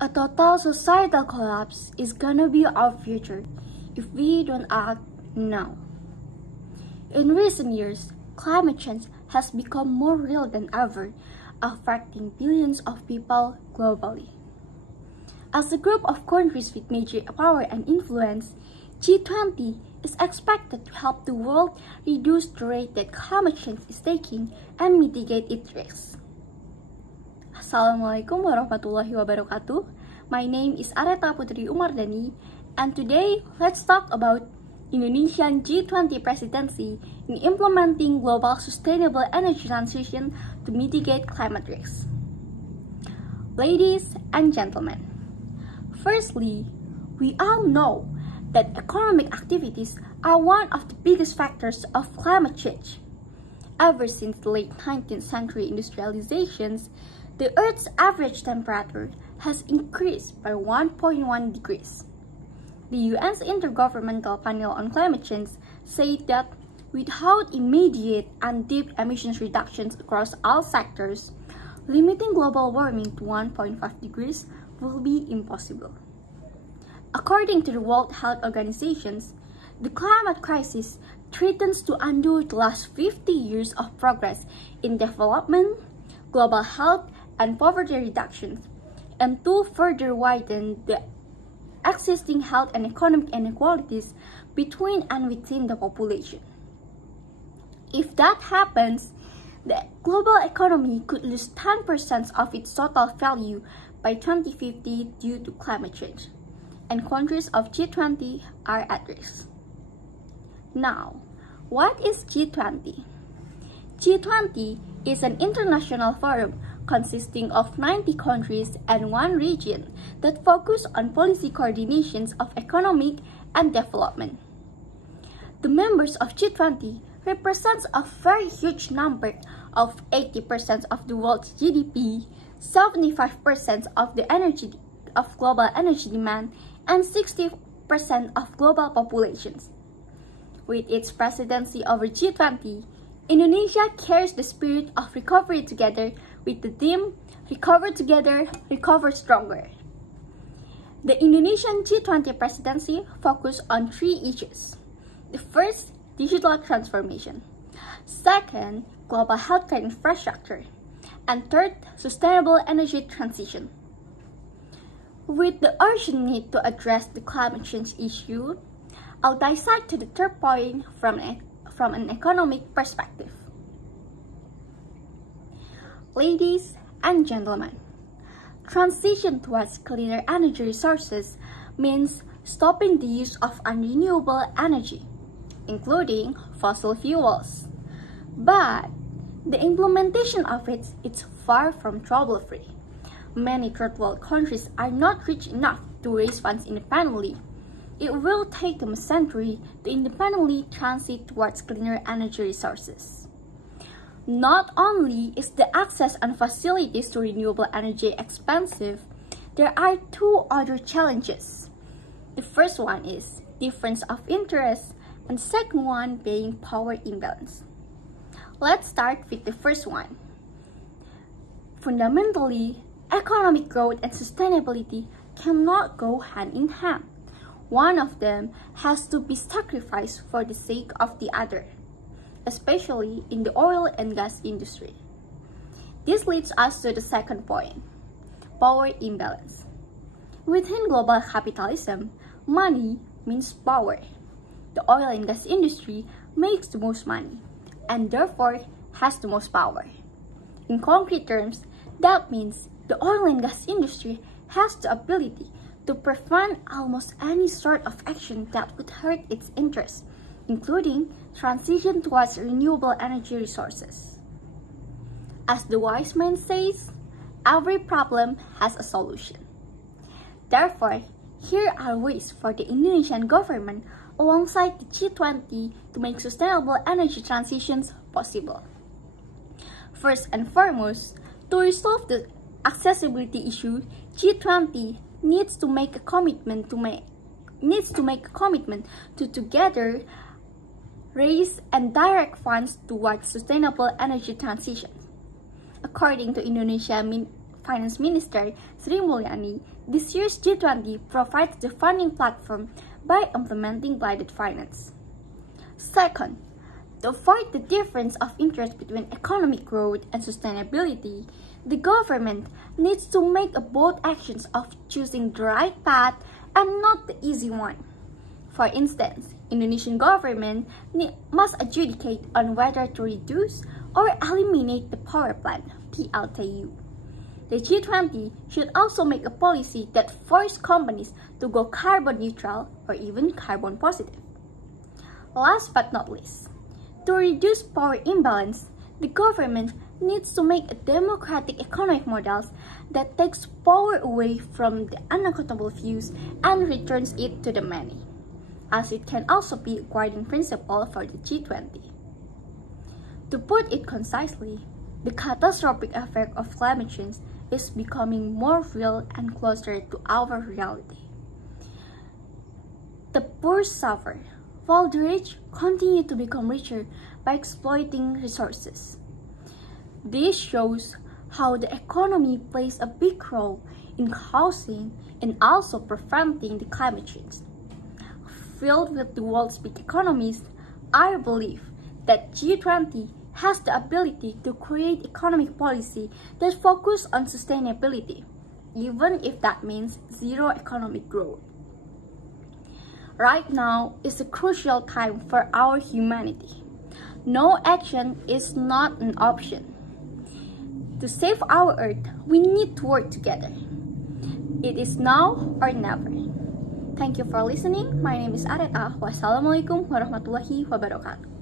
A total societal collapse is gonna be our future if we don't act now. In recent years, climate change has become more real than ever, affecting billions of people globally. As a group of countries with major power and influence, G20 is expected to help the world reduce the rate that climate change is taking and mitigate its risks. Assalamualaikum warahmatullahi wabarakatuh. My name is Aretha Putri Umardani, and today let's talk about Indonesian G20 presidency in implementing global sustainable energy transition to mitigate climate risks. Ladies and gentlemen, firstly, we all know that economic activities are one of the biggest factors of climate change. Ever since the late 19th century industrializations, the Earth's average temperature has increased by 1.1 degrees. The UN's Intergovernmental Panel on Climate Change said that without immediate and deep emissions reductions across all sectors, limiting global warming to 1.5 degrees will be impossible. According to the World Health Organization, the climate crisis threatens to undo the last 50 years of progress in development, global health, and poverty reduction, and to further widen the existing health and economic inequalities between and within the population. If that happens, the global economy could lose 10% of its total value by 2050 due to climate change, and countries of G20 are at risk. Now, what is G20? G20 is an international forum consisting of 90 countries and one region that focus on policy coordinations of economic and development. The members of G20 represents a very huge number of 80% of the world's GDP, 75% of the global energy demand, and 60% of global populations. With its presidency over G20, Indonesia carries the spirit of recovery together with the theme Recover Together, Recover Stronger. The Indonesian G20 presidency focused on 3 issues. The first, digital transformation. Second, global healthcare infrastructure. And third, sustainable energy transition. With the urgent need to address the climate change issue, I'll dissect to the third point from an economic perspective. Ladies and gentlemen, transition towards cleaner energy resources means stopping the use of unrenewable energy, including fossil fuels. But the implementation of it is far from trouble-free. Many third world countries are not rich enough to raise funds independently. It will take them a century to independently transit towards cleaner energy resources. Not only is the access and facilities to renewable energy expensive, there are 2 other challenges. The first one is difference of interest, and the second one being power imbalance. Let's start with the first one. Fundamentally, economic growth and sustainability cannot go hand in hand. One of them has to be sacrificed for the sake of the other, especially in the oil and gas industry. This leads us to the second point, power imbalance. Within global capitalism, money means power. The oil and gas industry makes the most money, and therefore has the most power. In concrete terms, that means the oil and gas industry has the ability to prevent almost any sort of action that would hurt its interests, including transition towards renewable energy resources. As the wise man says, every problem has a solution. Therefore, here are ways for the Indonesian government alongside the G20 to make sustainable energy transitions possible. First and foremost, to resolve the accessibility issue, G20 needs to make a commitment to together raise and direct funds towards sustainable energy transition. According to Indonesia Finance Minister Sri Mulyani, this year's G20 provides the funding platform by implementing blended finance. Second, to avoid the difference of interest between economic growth and sustainability, the government needs to make a bold actions of choosing the right path and not the easy one. For instance, Indonesian government must adjudicate on whether to reduce or eliminate the power plant, PLTU. The G20 should also make a policy that forces companies to go carbon neutral or even carbon positive. Last but not least, to reduce power imbalance, the government needs to make a democratic economic model that takes power away from the unaccountable few and returns it to the many, as it can also be a guiding principle for the G20. To put it concisely, the catastrophic effect of climate change is becoming more real and closer to our reality. The poor suffer, while the rich continue to become richer by exploiting resources. This shows how the economy plays a big role in causing and also preventing the climate change. Filled with the world's big economies, I believe that G20 has the ability to create economic policy that focus on sustainability, even if that means zero economic growth. Right now is a crucial time for our humanity. No action is not an option. To save our Earth, we need to work together. It is now or never. Thank you for listening. My name is Aretha. Wassalamualaikum warahmatullahi wabarakatuh.